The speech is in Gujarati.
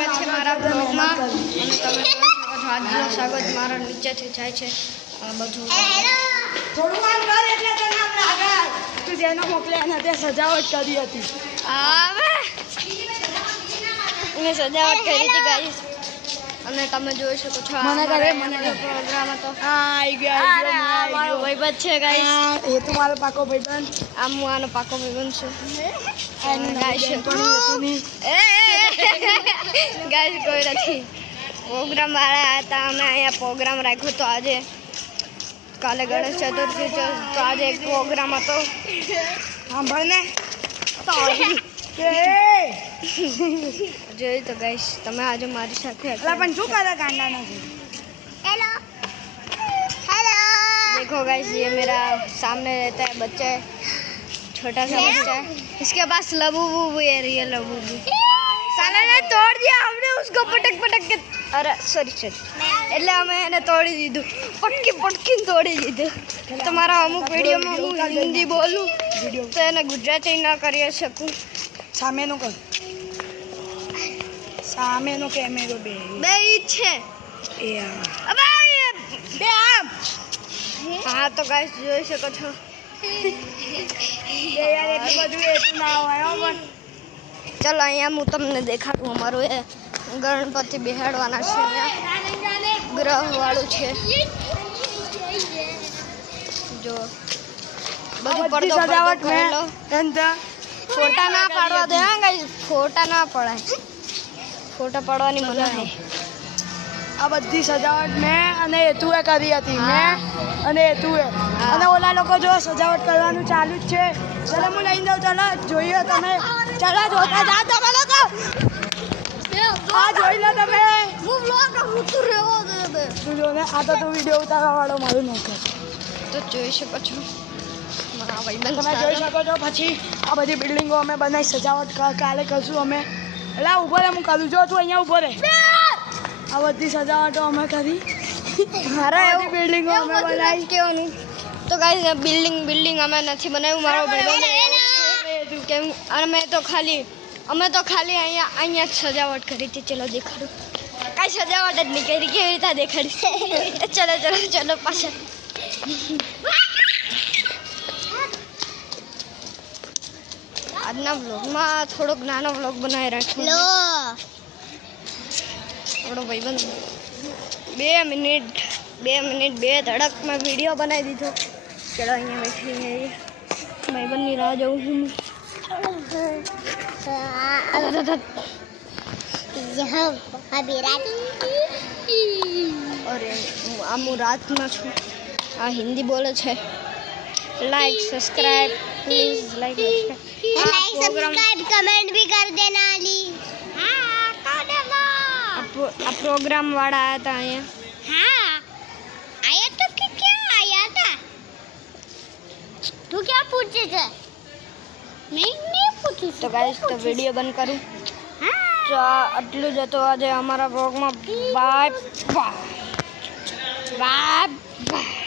સ્વાગત છે મારા બ્લોગમાં અને તમે આજનો સ્વાગત મારા નીચેથી થાય છે બધું થોડું કામ કર એટલે તને આપણે આગળ તું જેનો મોકલે એને તે સજાવટ કરી હતી આવે મેં સજાવટ કરી હતી ગાઈસ અને તમે જોઈ શકો છો મને કરે પ્રોગ્રામ હતો આવી ગયા મારો ભાઈબંધ છે ગાઈસ એ તો મારો પાકો ભાઈબંધ આ હું આનો પાકો ભાઈબંધ છું ગાઈસ કોઈ નથી પ્રોગ્રામ વાળા હતા અમે અહીંયા પ્રોગ્રામ રાખ્યો તો આજે કાલે ગણેશ ચતુર્થી છે તો આજે એક પ્રોગ્રામ હતો સાંભળ ને જોયું તો ગાઈસ તમે આજે મારી સાથે એટલે પણ શું કરે ગાંડા નથી हेलो देखो गाइस ये मेरा सामने रहता है बच्चा है छोटा सा बच्चा है इसके पास लबूबू भी है रियल लबूबू साला ने तोड़ दिया हमने उसको पटक पटक के अरे सॉरी એટલે અમે એને તોડી દીધું પટકીને તોડી દીધું તમારા અમુક વિડીયોમાં હું હિન્દી બોલું તો એને ગુજરાતી ન કરી શકું સામેનો કર સામેનો કેમેરો બે ઈ છે એ અબે બે આમ હા તો ગાઈસ જોઈ શકો છો યાર એટલું બધું એટલું ના હોય પણ ચલો અહીંયા હું તમને દેખાડું અમારું એ ગણપતિ બેહાડવાના છે અહીંયા ગ્રહવાળું છે જો બધું પડદો સજાવટ કરેલો ફોટા ના પાડવા દે હા ગાઈસ ફોટા ના પડાય ફોટા પાડવાની મનાઈ આ બધી સજાવટ મેં અને હેતુએ કરી હતી મેં અને હેતુએ અને ઓલા લોકો જો સજાવટ કરવાનું ચાલુ જ છે ચાલો હું લઈને જાઉં ચાલો જોઈએ તમે ચાલો જોતા જા તમે લોકો આ જોઈ લો તમે હું બ્લોગ ઉતર રહ્યો દે તું જો ને આ તો તું વિડીયો ઉતારવા વાળો મારું નોકર તો જોઈ શકો છો મારા ભાઈબંધ તમે જોઈ શકો છો પછી આ બધી બિલ્ડિંગો અમે બનાવી સજાવટ કાલે કરશું અમે એટલે ઊભો રહે હું કરું જો તું અહીંયા ઊભો રહે આ બધી સજાવટો અમે કરી મારા બધી બિલ્ડિંગો અમે બનાવી કેવાનું તો ગાઈસ બિલ્ડિંગ અમે નથી બનાવ્યું મારો ભાઈબંધ કેમ અમે તો ખાલી અહીંયા જ સજાવટ કરી હતી ચલો દેખાડું કાંઈ સજાવટ જ નહીં કરી કેવી રીતે દેખાડી ચલો પાછળ આજના વ્લોગમાં થોડોક નાનો વ્લોગ બનાવી રાખ્યો આપણો ભાઈબંધ 2 મિનિટ 2 ધડકમાં વિડીયો બનાવી દીધો ચલો અહીંયા બેઠી ભાઈબંધની રાહ જોઉં છું અરે હું રાતમાં છું આ હિન્દી બોલે છે like subscribe please like subscribe comment भी कर देना अली हाँ कर देना આ પ્રોગ્રામ વાળા આયા હતા અહીંયા हाँ आया तो क्या आया था तू क्या पूछे थे मैं नहीं पूछी તો ગાઈસ તો વિડીયો બંધ કરું તો આટલું જ હતું આજે અમારા બ્લોગમાં બાય બાય